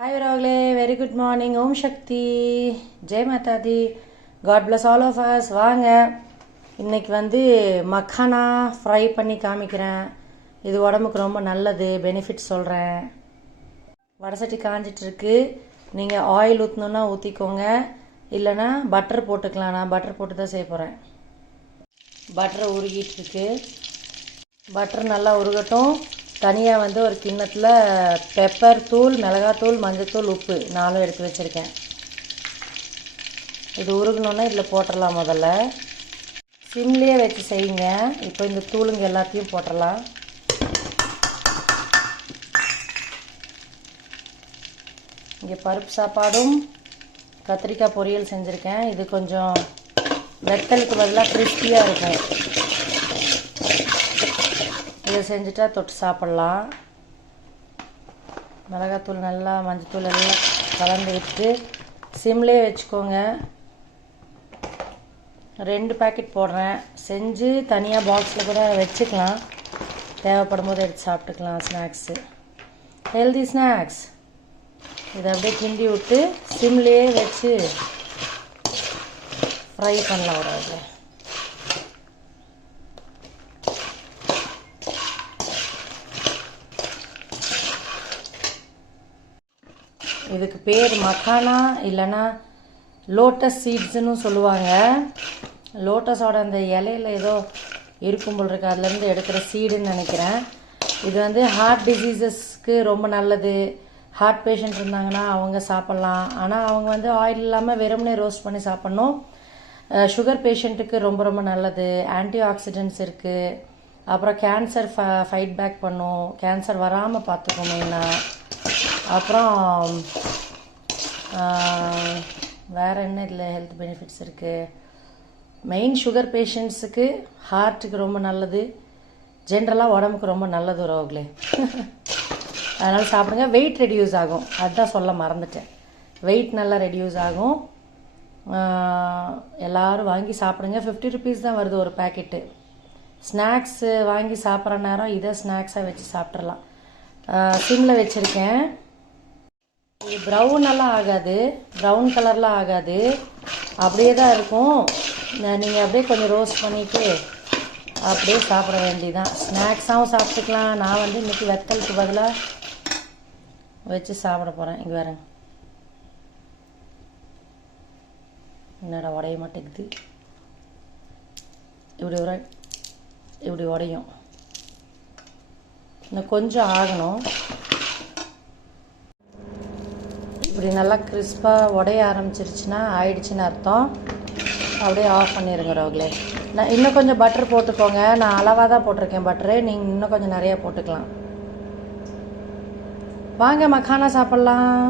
Hi Viragale, very good morning. Om Shakti. Jai Mata Di. God bless all of us. வாங்க இன்னைக்கு வந்து makhana fry பண்ணி காமிக்கிறேன். இது உடம்புக்கு ரொம்ப நல்லது, பெனிஃபிட் சொல்கிறேன். வடசட்டி காஞ்சிட்டு இருக்கு. நீங்கள் ஆயில் ஊற்றணுன்னா ஊற்றிக்கோங்க, இல்லைனா பட்டர் போட்டுக்கலாம். நான் பட்டர் போட்டு தான் செய்ய போகிறேன். பட்டரை உருகிட்டு இருக்கு. பட்டர் நல்லா உருகட்டும். தனியாக வந்து ஒரு கிண்ணத்தில் பெப்பர் தூள், மிளகாத்தூள், மஞ்சத்தூள், உப்பு 4 எடுத்து வச்சுருக்கேன். இது உருகணுன்னா இதில் போட்டுடலாம். முதல்ல சிம்லேயே வச்சு செய்யுங்க. இப்போ இந்த தூளுங்க எல்லாத்தையும் போட்டுடலாம். இங்கே பருப்பு சாப்பாடும் கத்திரிக்காய் பொரியல் செஞ்சுருக்கேன். இது கொஞ்சம் வெத்தலுக்கு பதிலாக கிறிஸ்பியாக இருக்கும். இதை செஞ்சுட்டா தொட்டு சாப்பிட்லாம். மிளகாத்தூள் நல்லா, மஞ்சத்தூள் எல்லாம் கலந்து விட்டு சிம்லேயே வச்சுக்கோங்க. 2 பேக்கெட் போடுறேன். செஞ்சு தனியாக பாக்ஸில் கூட வச்சுக்கலாம். தேவைப்படும் போது எடுத்து சாப்பிட்டுக்கலாம். Snacks, healthy snacks. இதை அப்படியே கிண்டி விட்டு சிம்லேயே வச்சு ஃப்ரை பண்ணலாம். ஒரு அதில் இதுக்கு பேர் மக்கானா இல்லைன்னா லோட்டஸ் சீட்ஸ்ன்னு சொல்லுவாங்க. லோட்டஸோட அந்த இலையில் ஏதோ இருக்கும் போல் இருக்குது, அதுலேருந்து எடுக்கிற சீடுன்னு நினைக்கிறேன். இது வந்து ஹார்ட் டிசீசஸ்க்கு ரொம்ப நல்லது. ஹார்ட் பேஷண்ட் இருந்தாங்கன்னா அவங்க சாப்பிட்லாம். ஆனால் அவங்க வந்து ஆயில் இல்லாமல் வெறுமனே ரோஸ்ட் பண்ணி சாப்பிட்ணும். சுகர் பேஷண்ட்டுக்கு ரொம்ப ரொம்ப நல்லது. ஆன்டி ஆக்சிடென்ட்ஸ் இருக்குது. அப்புறம் கேன்சர் ஃபைட் பேக் பண்ணும். கேன்சர் வராமல் பார்த்துக்கும் மெயினாக. அப்புறம் வேறு என்ன இதில் ஹெல்த் பெனிஃபிட்ஸ் இருக்குது. மெயின் சுகர் பேஷண்ட்ஸுக்கு, ஹார்ட்டுக்கு ரொம்ப நல்லது. ஜென்ரலாக உடம்புக்கு ரொம்ப நல்லது ரோக்லே. அதனால் சாப்பிடுங்க. வெயிட் ரெடியூஸ் ஆகும். அதுதான் சொல்ல மறந்துட்டேன். வெயிட் நல்லா ரெடியூஸ் ஆகும். எல்லோரும் வாங்கி சாப்பிடுங்க. 50 ருபீஸ் தான் வருது ஒரு பேக்கெட்டு. ஸ்நாக்ஸு வாங்கி சாப்பிட்ற நேரம் இதை ஸ்நாக்ஸாக வச்சு சாப்பிட்றலாம். சிம்மில் வச்சுருக்கேன். இது ப்ரௌனெல்லாம் ஆகாது, ப்ரௌன் கலர்லாம் ஆகாது, அப்படியே தான் இருக்கும். நீங்கள் அப்படியே கொஞ்சம் ரோஸ்ட் பண்ணிவிட்டு அப்படியே சாப்பிட வேண்டியதான். ஸ்நாக்ஸாகவும் சாப்பிட்டுக்கலாம். நான் வந்து இன்றைக்கி வெத்தலுக்கு பதிலாக வச்சு சாப்பிட போகிறேன். இங்கே வரேங்க, என்னடா உடைய மாட்டேங்குது. இப்படி உடையும். இன்னும் கொஞ்சம் ஆகணும். இப்படி நல்லா கிறிஸ்பாக உடைய ஆரம்பிச்சிருச்சுன்னா ஆயிடுச்சுன்னு அர்த்தம். அப்படியே ஆஃப் பண்ணிடுங்க ரோக்லே. நான் இன்னும் கொஞ்சம் பட்டர் போட்டுக்கோங்க. நான் அளவாக தான் போட்டிருக்கேன் பட்டரு. நீங்கள் இன்னும் கொஞ்சம் நிறையா போட்டுக்கலாம். வாங்க மக்கானா சாப்பிட்லாம்.